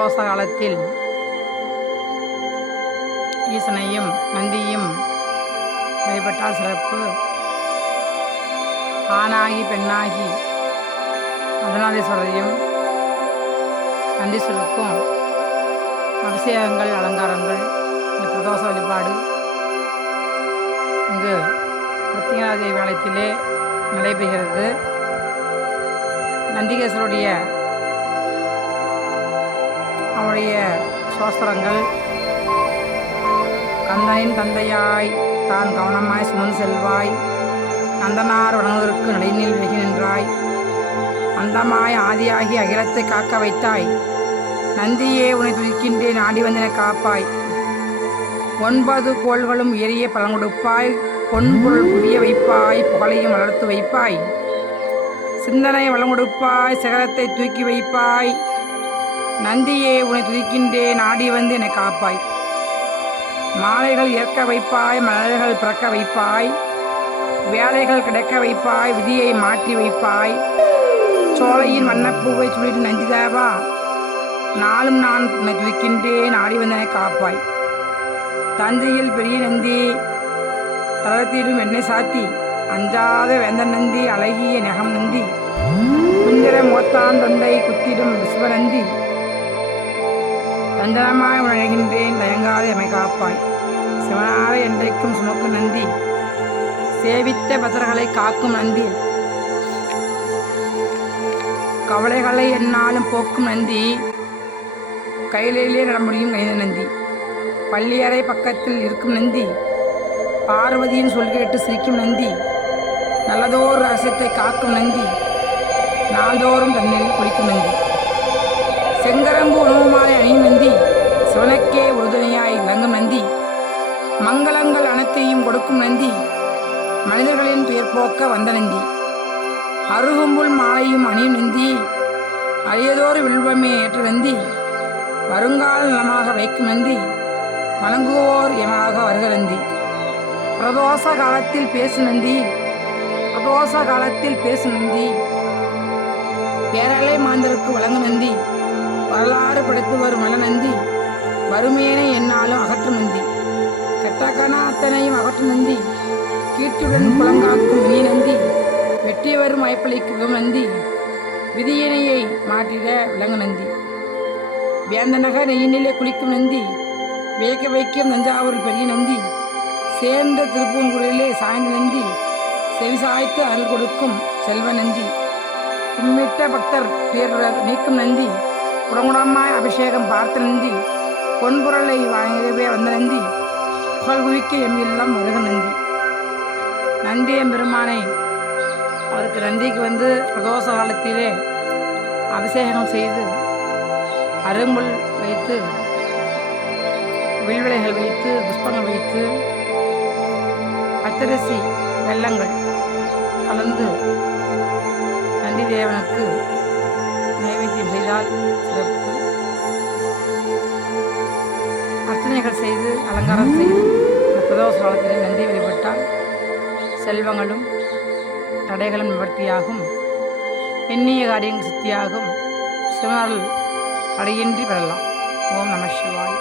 பிரதோஷ காலத்தில் ஈசனையும் நந்தியும் வழிபட்டால் சிறப்பு. ஆணாகி பெண்ணாகி மதுநாதீஸ்வரரையும் நந்தீஸ்வரருக்கும் அபிஷேகங்கள் அலங்காரங்கள் இந்த பிரதோஷ வழிபாடு. இங்கு பிரத்தியங்கா தேவி நடைபெறுகிறது. நந்திகேஸ்வருடைய அவருடைய சோஸ்திரங்கள். கந்தனின் தந்தையாய் தான் கவனமாய் சுமந்து செல்வாய். நந்தனார் வணங்குவதற்கு நடைநில் விலகி நின்றாய். அந்தமாய் ஆதியாகி அகிலத்தை காக்க வைத்தாய். நந்தியே உன்னை துதிக்கின்றேன் ஆடி வந்தனை காப்பாய். ஒன்பது கோள்களும் எரிய பலங்கொடுப்பாய் பொன்பொருள் புரிய வைப்பாய் புகழையும் வளர்த்து வைப்பாய். சிந்தனை வளங்கொடுப்பாய் சிகரத்தை தூக்கி வைப்பாய். நந்தியே உன்னை துதிக்கின்றேன் ஆடி வந்து என்னை காப்பாய். மாலைகள் ஏற்க வைப்பாய் மலர்கள் பிறக்க வைப்பாய். வேலைகள் கிடைக்க வைப்பாய் விதியை மாற்றி வைப்பாய். சோலையின் வண்ணப்பூவை சொல்லிட்டு நந்திதேவா நாளும் நான் உன்னை துதிக்கின்றேன் ஆடி வந்தனை காப்பாய். தஞ்சையில் பெரிய நந்தி தளர்த்திடும் என்னை சாத்தி. அஞ்சாத வேந்தன் நந்தி அழகிய நெகம் நந்தி. குஞ்சர மோத்தான் தொண்டை குத்திடும் விஸ்வநந்தி. தஞ்சனமாய் உணர்கின்றேன் தயங்காது எமை காப்பாய். சிவனார என்றைக்கும் சுமக்கு நந்தி சேவித்த பத்திரங்களை காக்கும் நந்தி. கவலைகளை என்னாலும் போக்கும் நந்தி. கையிலே நட முடியும் கைந்த நந்தி. பள்ளியறை பக்கத்தில் இருக்கும் நந்தி. பார்வதியின் சொல் கேட்டு சிரிக்கும் நந்தி. நல்லதோர் ரகசியத்தை காக்கும் நந்தி. நாள்தோறும் தண்ணீரில் குளிக்கும் நந்தி. மனிதர்களின் துயர் போக்க அருகும்புல் மாலையும் அணியும் நந்தி அரியதோறு வில்வமே ஏற்ற நந்தி வருங்கால நலமாக வைக்கும் நந்தி வணங்குவோர் எமாக வருக நந்தி பிரதோஷ காலத்தில் பேசு நந்தி பிரதோஷ காலத்தில் பேசு நந்தி பேரலை மாந்தருக்கு வழங்கும் நந்தி வரலாறு படைத்து வரும் மல நந்தி வறுமையினை என்னாலும் அகற்றும் நந்தி கெட்டக்கனா அத்தனையும் அகற்றும் நந்தி கீர்த்தியுடன் புலங்காக்கும் இனி நந்தி வெற்றி வரும் வாய்ப்பளிக்கும் நந்தி விதியினையை மாற்றிட விளங்கு நந்தி வேந்தனக நெய்யினிலே குளிக்கும் நந்தி வேக வைக்கும் தஞ்சாவூர் பெரிய நந்தி சேர்ந்த திருப்பூங்குழலே சாய்ந்த நந்தி செவிசாய்த்து அருள் கொடுக்கும் செல்வ நந்தி. கும்மிட்ட பக்தர் பேரர் நீக்கும் நந்தி குடங்குடமாய் அபிஷேகம் பார்த்த நந்தி பொன்புரலை வாங்கவே வந்த நந்தி புகழ் குவிக்க எம் இல்லம் வருக நந்தி. நந்தி எம்பெருமானை அவருக்கு நந்திக்கு வந்து பிரதோஷ காலத்திலே அபிஷேகம் செய்து அரும்புல் வைத்து வில்விளைகள் வைத்து புஷ்பங்கள் வைத்து பச்சரிசி வெள்ளங்கள் கலந்து நந்தி தேவனுக்கு நைவேத்தியம் செய்தால் சிறப்பு. அர்ச்சனைகள் செய்து அலங்காரம் செய்து பிரதோஷ காலத்திலே செல்வங்களும் தடைகளும் நிவர்த்தியாகும் எண்ணிய காரியங்கள் சித்தியாகும் சிவனருள் தடையின்றி பெறலாம் ஓம் நம சிவாய்